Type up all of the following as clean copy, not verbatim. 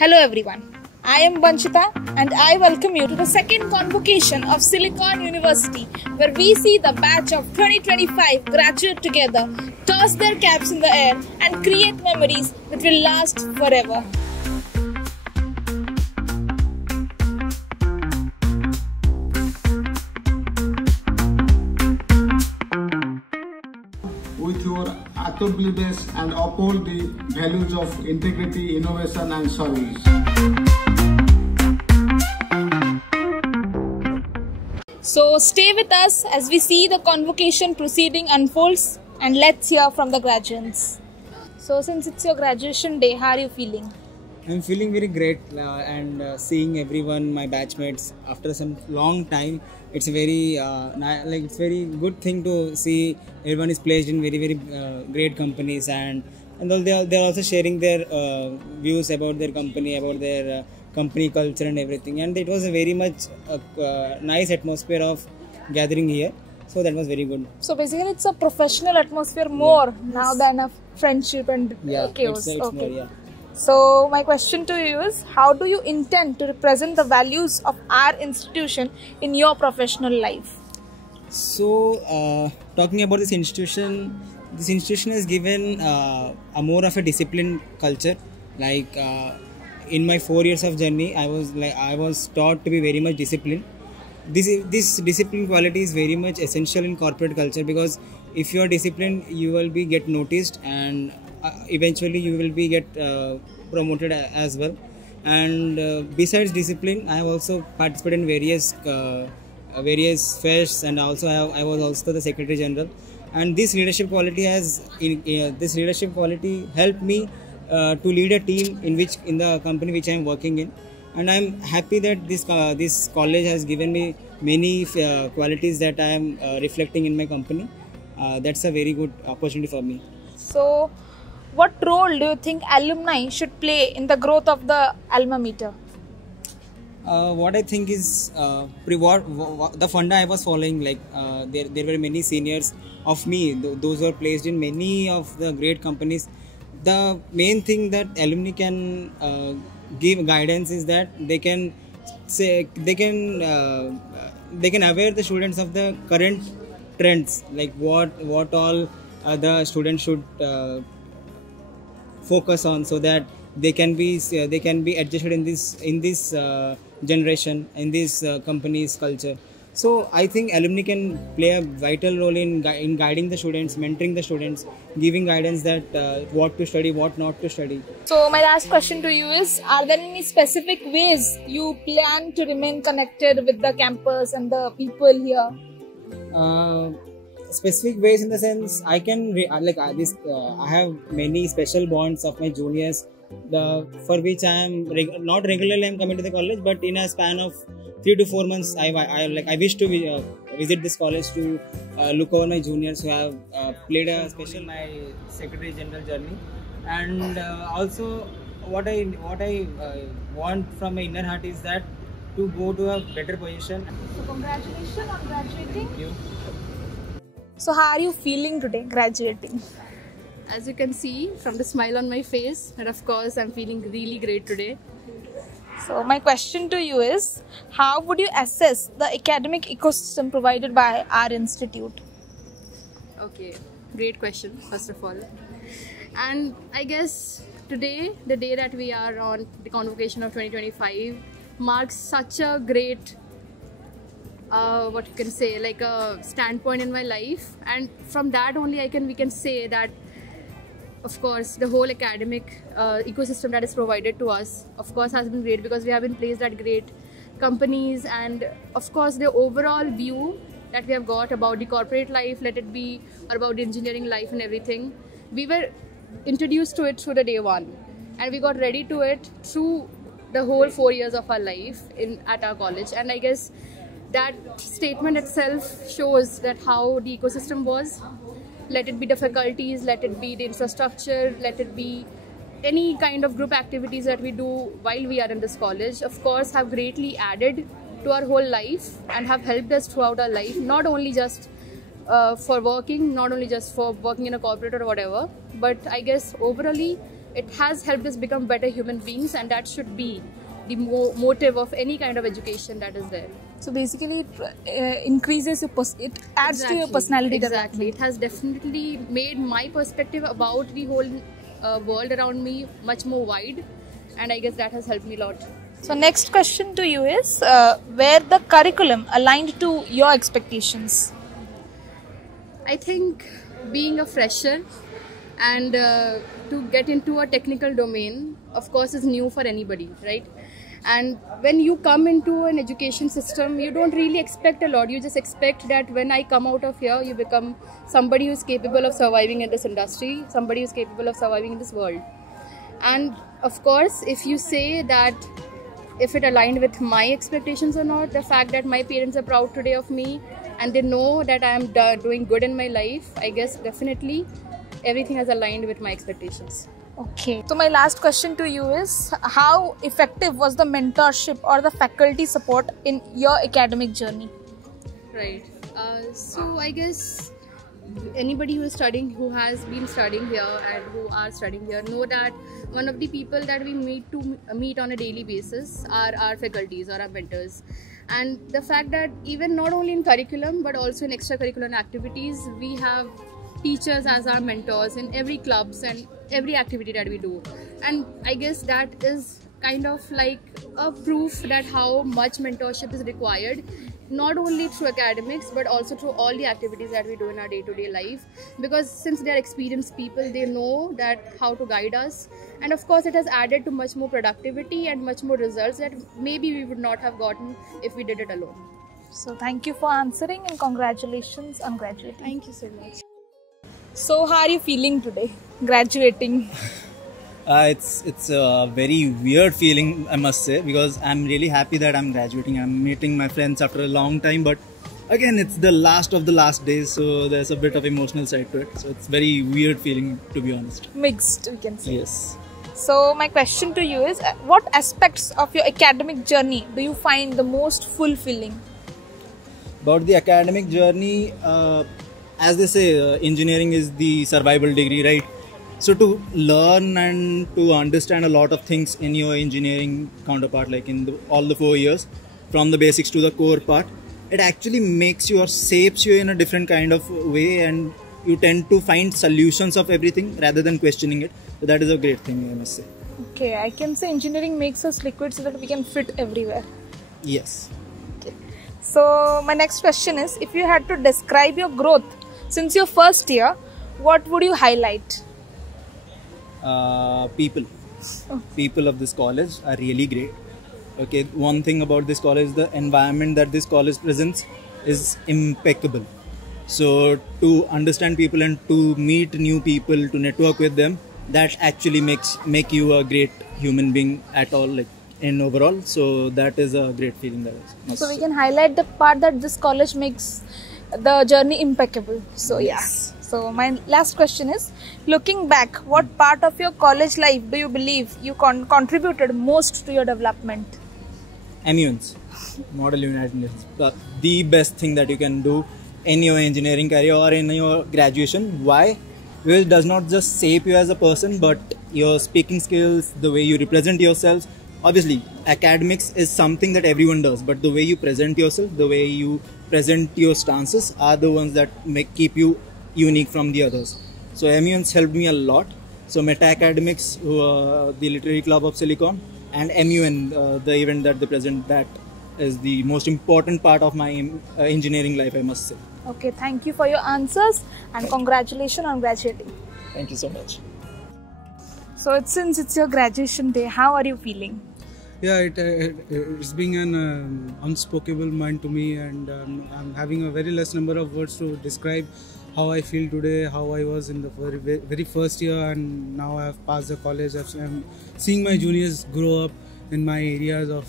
Hello everyone, I am Banchita and I welcome you to the second convocation of Silicon University, where we see the batch of 2025 graduate together, toss their caps in the air and create memories that will last forever. With your actively best and uphold the values of integrity, innovation and service. So stay with us as we see the convocation proceeding unfolds, and let's hear from the graduates. So since it's your graduation day, how are you feeling? I'm feeling very great and seeing everyone, my batchmates, after some long time. It's a very it's very good thing to see everyone is placed in very great companies, and they're also sharing their views about their company, about their company culture and everything. And it was a very much nice atmosphere of gathering here. So that was very good. So basically, it's a professional atmosphere more now than a friendship and chaos. It's Okay. more, yeah. So my question to you is, how do you intend to represent the values of our institution in your professional life? So talking about this institution has given a more of a disciplined culture. Like in my 4 years of journey, I was taught to be very much disciplined. This discipline quality is very much essential in corporate culture, because if you are disciplined, you will be get noticed, and eventually you will be get promoted as well. And besides discipline, I have also participated in various fests, and also I was also the Secretary General. And this leadership quality helped me to lead a team in the company which I am working in. And I am happy that this college has given me many qualities that I am reflecting in my company. That's a very good opportunity for me. So what role do you think alumni should play in the growth of the alma mater? What I think is the funda I was following, like there were many seniors of me, those who are placed in many of the great companies. The main thing that alumni can give guidance is that they can aware the students of the current trends, like what all the students should focus on, so that they can be adjusted in this generation, in this company's culture. So I think alumni can play a vital role in guiding the students, mentoring the students, giving guidance that what to study, what not to study. So my last question to you is, are there any specific ways you plan to remain connected with the campus and the people here? Specific ways in the sense, I can I have many special bonds of my juniors, for which I am not regularly I'm coming to the college, but in a span of 3 to 4 months I wish to visit this college to look over my juniors who have played a special my Secretary General journey. And also what I want from my inner heart is that to go to a better position. So congratulations on graduating. Thank you. So how are you feeling today graduating? As you can see from the smile on my face, and of course I'm feeling really great today. So my question to you is, how would you assess the academic ecosystem provided by our institute? Okay, great question first of all. And I guess today, the day that we are on the convocation of 2025, marks such a great what you can say, like a standpoint in my life. And from that only we can say that of course the whole academic ecosystem that is provided to us of course has been great, because we have been placed at great companies. And of course the overall view that we have got about the corporate life, let it be, or about the engineering life and everything, we were introduced to it through the day one, and we got ready to it through the whole 4 years of our life at our college. And I guess that statement itself shows that how the ecosystem was. Let it be the faculties, let it be the infrastructure, let it be any kind of group activities that we do while we are in this college, of course have greatly added to our whole life and have helped us throughout our life, not only just for working, not only just for working in a corporate or whatever, but I guess overally it has helped us become better human beings, and that should be the motive of any kind of education that is there. So basically, it increases your it adds to your personality Exactly. development. It has definitely made my perspective about the whole world around me much more wide, and I guess that has helped me a lot. So next question to you is where the curriculum aligned to your expectations? I think being a fresher and to get into a technical domain, of course, is new for anybody, right? And when you come into an education system, you don't really expect a lot. You just expect that when I come out of here, you become somebody who's capable of surviving in this industry, somebody who's capable of surviving in this world. And of course, if you say that if it aligned with my expectations or not, the fact that my parents are proud today of me and they know that I am doing good in my life, I guess definitely everything has aligned with my expectations. Okay. So my last question to you is how effective was the mentorship or the faculty support in your academic journey? Right. So I guess anybody who is studying, who has been studying here and who are studying here, know that one of the people that we meet on a daily basis are our faculties or our mentors. And the fact that even not only in curriculum but also in extracurricular activities, we have teachers as our mentors in every clubs and every activity that we do. And I guess that is kind of like a proof that how much mentorship is required, not only through academics but also through all the activities that we do in our day-to-day life, because since they are experienced people, they know that how to guide us. And of course it has added to much more productivity and much more results that maybe we would not have gotten if we did it alone. So thank you for answering and congratulations on graduating. Thank you so much. So how are you feeling today, graduating? It's a very weird feeling, I must say, because I'm really happy that I'm graduating. I'm meeting my friends after a long time, but again, it's the last of the last days, so there's a bit of emotional side to it. So it's very weird feeling, to be honest. Mixed, we can say. Yes. So my question to you is what aspects of your academic journey do you find the most fulfilling? About the academic journey, as they say, engineering is the survival degree, right? So to learn and to understand a lot of things in your engineering counterpart, like in all the 4 years, from the basics to the core part, it actually makes you or shapes you in a different kind of way, and you tend to find solutions of everything rather than questioning it. So that is a great thing, I must say. Okay, I can say engineering makes us liquid so that we can fit everywhere. Yes. Okay. So my next question is, if you had to describe your growth since your first year, what would you highlight? People of this college are really great. Okay, one thing about this college, the environment that this college presents is impeccable. So to understand people and to meet new people, to network with them, that actually make you a great human being at all, like in overall. So that is a great feeling that I must So we say. can highlight the part that this college makes the journey impeccable. So Yes. yeah. So my last question is, looking back, what part of your college life do you believe you contributed most to your development? MUNs, Model United Nations, the best thing that you can do in your engineering career or in your graduation. Why? Because it does not just shape you as a person, but your speaking skills, the way you represent yourself. Obviously, academics is something that everyone does, but the way you present yourself, the way you present your stances are the ones that keep you unique from the others. So MUNs helped me a lot. So Meta Academics, the Literary Club of Silicon, and MUN, the event that they present, that is the most important part of my engineering life, I must say. Okay, thank you for your answers and congratulations on graduating. Thank you so much. So since it's your graduation day, how are you feeling? Yeah, it's being an unspeakable mind to me, and I'm having a very less number of words to describe how I feel today, how I was in the very first year, and now I've passed the college. I'm seeing my juniors grow up in my areas of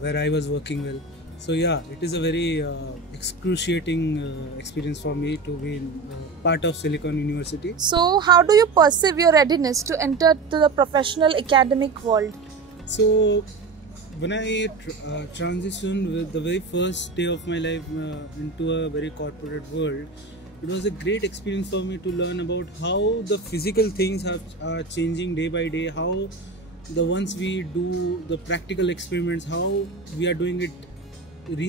where I was working well. So yeah, it is a very excruciating experience for me to be part of Silicon University. So how do you perceive your readiness to enter to the professional academic world? So when I transitioned with the very first day of my life into a very corporate world, it was a great experience for me to learn about how the physical things are changing day by day, how the ones we do the practical experiments, how we are doing it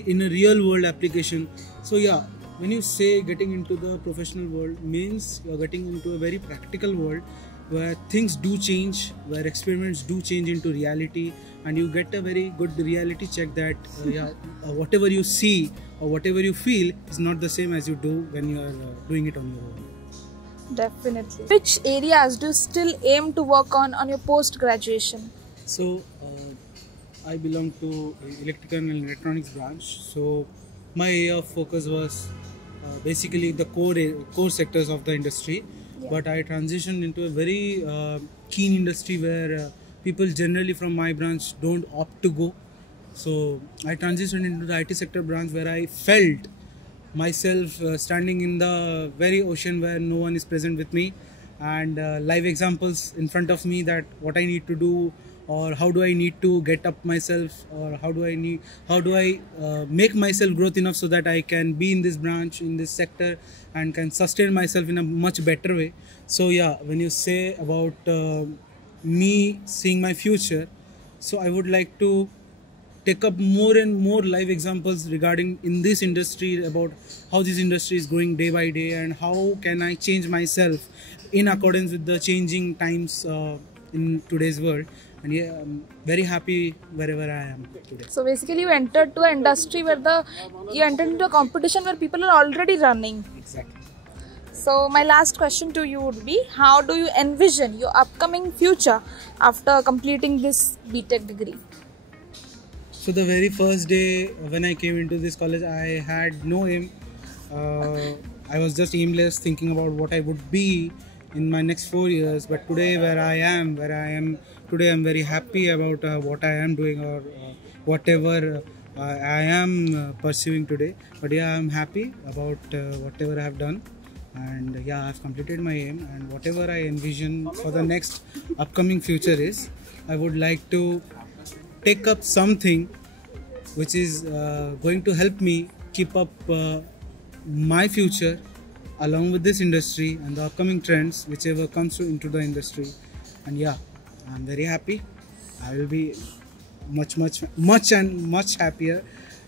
in a real world application. So yeah, when you say getting into the professional world means you're getting into a very practical world where things do change, where experiments do change into reality, and you get a very good reality check that whatever you see or whatever you feel is not the same as you do when you are doing it on your own. Definitely. Which areas do you still aim to work on your post-graduation? So I belong to electrical and electronics branch. So my area of focus was basically the core sectors of the industry. Yeah. But I transitioned into a very keen industry where people generally from my branch don't opt to go. So I transitioned into the IT sector branch where I felt myself standing in the very ocean where no one is present with me, and live examples in front of me that what I need to do, or how do I need to get up myself, or how do I make myself growth enough so that I can be in this branch, in this sector, and can sustain myself in a much better way. So yeah, when you say about me seeing my future, so I would like to take up more and more live examples regarding in this industry, about how this industry is growing day by day and how can I change myself in accordance with the changing times in today's world. And yeah, I'm very happy wherever I am today. So basically you entered to an industry where you entered into a competition where people are already running. Exactly. So my last question to you would be, how do you envision your upcoming future after completing this BTech degree? So the very first day when I came into this college, I had no aim. I was just aimless, thinking about what I would be in my next 4 years. But today where I am today, I'm very happy about what I am doing, or whatever I am pursuing today. But yeah, I'm happy about whatever I have done. And yeah, I've completed my aim, and whatever I envision for the next upcoming future is, I would like to take up something which is going to help me keep up my future along with this industry and the upcoming trends whichever comes into the industry. And yeah, I'm very happy. I will be much happier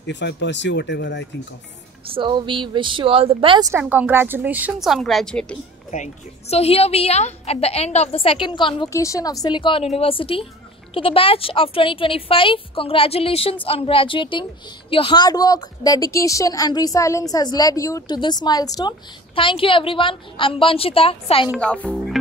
if I pursue whatever I think of. So we wish you all the best and congratulations on graduating. Thank you. So here we are at the end of the second convocation of Silicon University. To the batch of 2025, congratulations on graduating. Your hard work, dedication and resilience has led you to this milestone. Thank you everyone. I'm Banchita signing off.